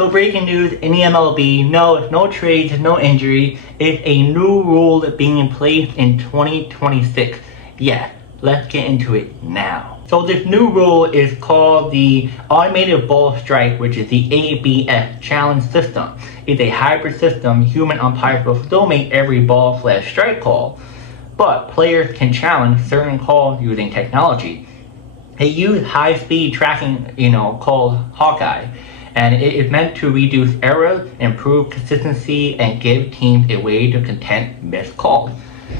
So breaking news in the MLB, no trades, no injury. It's a new rule being in place in 2026. Yeah, let's get into it now. So this new rule is called the Automated Ball Strike, which is the ABS challenge system. It's a hybrid system. Human umpires will still make every ball/strike call, but players can challenge certain calls using technology. They use high-speed tracking, called Hawkeye, and it is meant to reduce errors, improve consistency, and give teams a way to contest missed calls.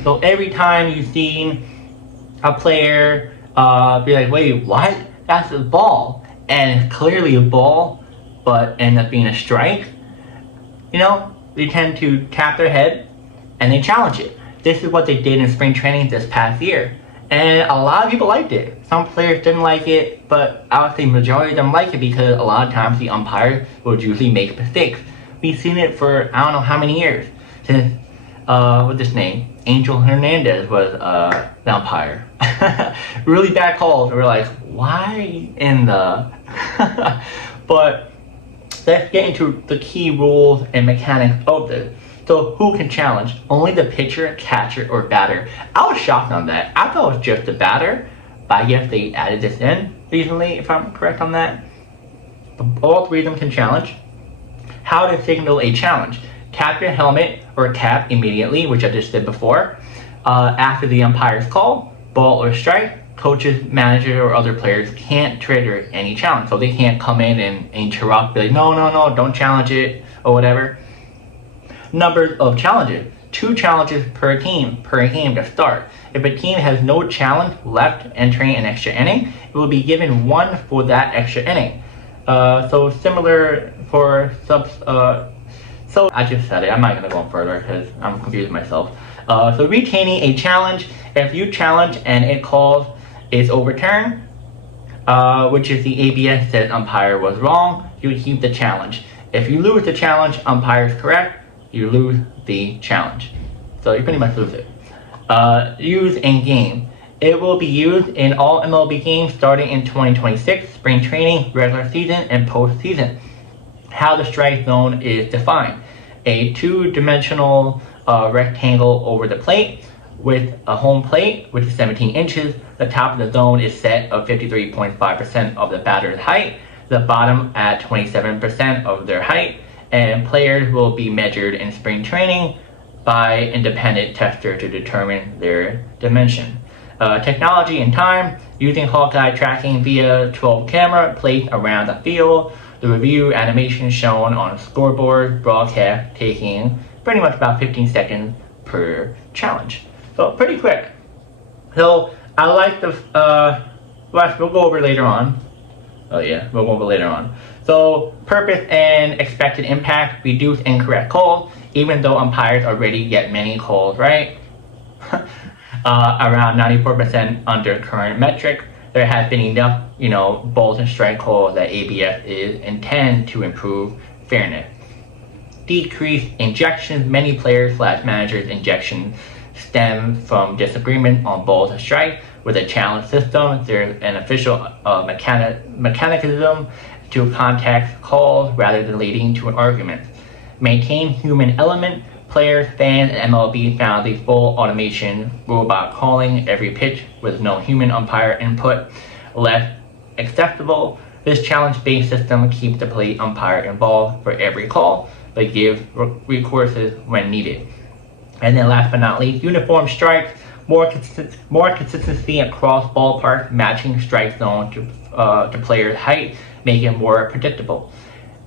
So every time you see a player be like, wait, what? That's a ball, and it's clearly a ball, but ends up being a strike, they tend to tap their head and they challenge it. This is what they did in spring training this past year. And a lot of people liked it. Some players didn't like it, but I would say majority of them like it because a lot of times the umpires would usually make mistakes. We've seen it for I don't know how many years since what's his name? Angel Hernandez was the umpire. Really bad calls. We're like, why in the? But let's get into the key rules and mechanics of this. So who can challenge? Only the pitcher, catcher, or batter. I was shocked on that. I thought it was just the batter, but I guess they added this in recently, if I'm correct on that. But all three of them can challenge. How to signal a challenge. Tap your helmet or cap immediately, which I just did before. After the umpire's call, ball or strike, coaches, manager, or other players can't trigger any challenge. So they can't come in and interrupt, be like, no, don't challenge it, or whatever. Numbers of challenges. 2 challenges per game to start. If a team has no challenge left entering an extra inning, it will be given 1 for that extra inning. So similar for subs. So I just said it. I'm not going to go on further because I'm confusing myself. So retaining a challenge. If you challenge and it calls is overturned, which is the ABS says umpire was wrong, you keep the challenge. If you lose the challenge, umpire is correct, you lose the challenge. So you pretty much lose it. Use in game. It will be used in all MLB games starting in 2026, spring training, regular season, and postseason. How the strike zone is defined. A 2-dimensional rectangle over the plate with a home plate, which is 17 inches. The top of the zone is set of 53.5% of the batter's height, the bottom at 27% of their height, and players will be measured in spring training by independent tester to determine their dimension. Technology and time, using Hawkeye tracking via 12 camera placed around the field. The review animation shown on scoreboard broadcast taking pretty much about 15 seconds per challenge. So pretty quick. So I like the, we'll go over later on. We'll go over later on. So purpose and expected impact, reduce incorrect calls, even though umpires already get many calls right. Around 94% under current metric. There has been enough, balls and strike calls that ABS is intended to improve fairness. Decrease injections. Many players/managers injections stem from disagreement on balls and strike. With a challenge system, there's an official mechanism to contact calls rather than leading to an argument. Maintain human element. Players, fans, and MLB found the full automation robot calling every pitch with no human umpire input less acceptable. This challenge-based system keeps the plate umpire involved for every call, but gives recourses when needed. And then last but not least, uniform strikes. More consistency across ballparks, matching strike zone to players' height, make it more predictable.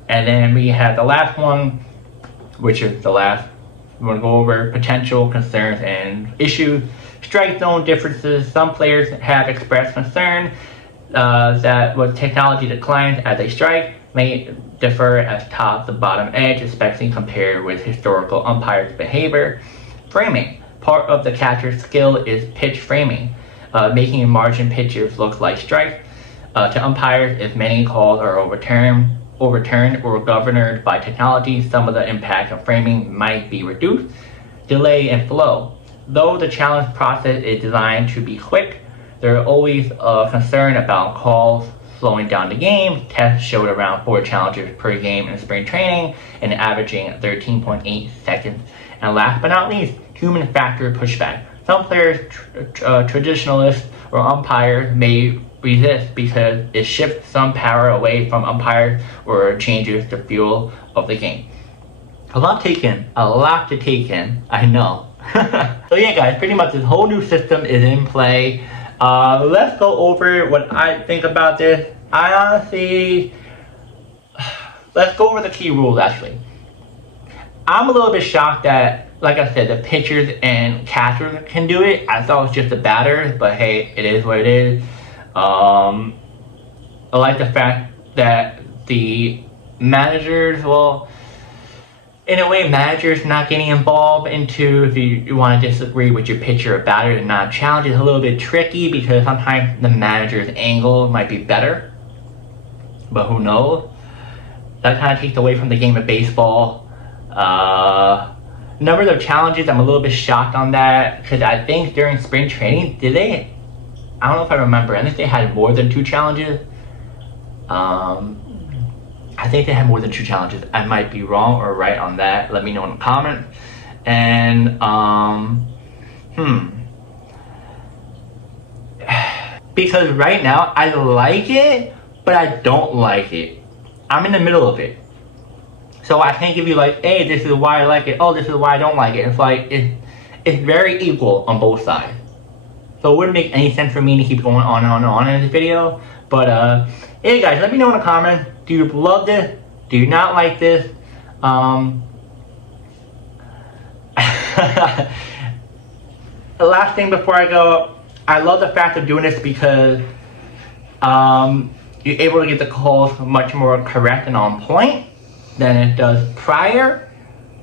And then we have the last one, which is the last. We're going to go over potential concerns and issues. Strike zone differences. Some players have expressed concern that with technology declines as they strike may differ as top to bottom edge, especially compared with historical umpires' behavior. Framing. Part of the catcher's skill is pitch framing, making margin pitches look like strikes. To umpires, if many calls are overturned or governed by technology, some of the impact of framing might be reduced. Delay and flow. Though the challenge process is designed to be quick, there are always a concern about calls slowing down the game. Tests showed around 4 challenges per game in spring training and averaging 13.8 seconds. And last but not least, human factor pushback. Some players, traditionalists, or umpires may resist because it shifts some power away from umpires or changes the feel of the game. A lot to take in, I know. So yeah guys, pretty much this whole new system is in play. Let's go over what I think about this. Let's go over the key rules actually. I'm a little bit shocked that, like I said, the pitchers and catchers can do it. I thought it was just the batters, but hey, it is what it is. I like the fact that the managers, well, in a way, managers not getting involved into, if you want to disagree with your pitcher or batter and not challenge, is a little bit tricky because sometimes the manager's angle might be better. But who knows? That kind of takes away from the game of baseball. Numbers of challenges, I'm a little bit shocked on that because I think during spring training, did they? I don't know if I remember. I think they had more than 2 challenges. I think they had more than 2 challenges. I might be wrong or right on that. Let me know in the comments. And because right now I like it, but I don't like it. I'm in the middle of it. So I can't give you like, hey, this is why I like it. Oh, this is why I don't like it. It's like it's very equal on both sides. So it wouldn't make any sense for me to keep going on and on in this video. But hey guys, let me know in the comments. Do you love this? Do you not like this? The last thing before I go, I love the fact of doing this because you're able to get the calls much more correct and on point than it does prior.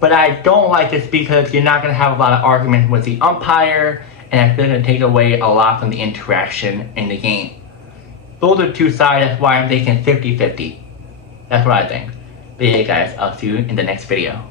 But I don't like this because you're not going to have a lot of arguments with the umpire, and it's going to take away a lot from the interaction in the game. Those are 2 sides, that's why I'm thinking 50-50. That's what I think. But yeah guys, I'll see you in the next video.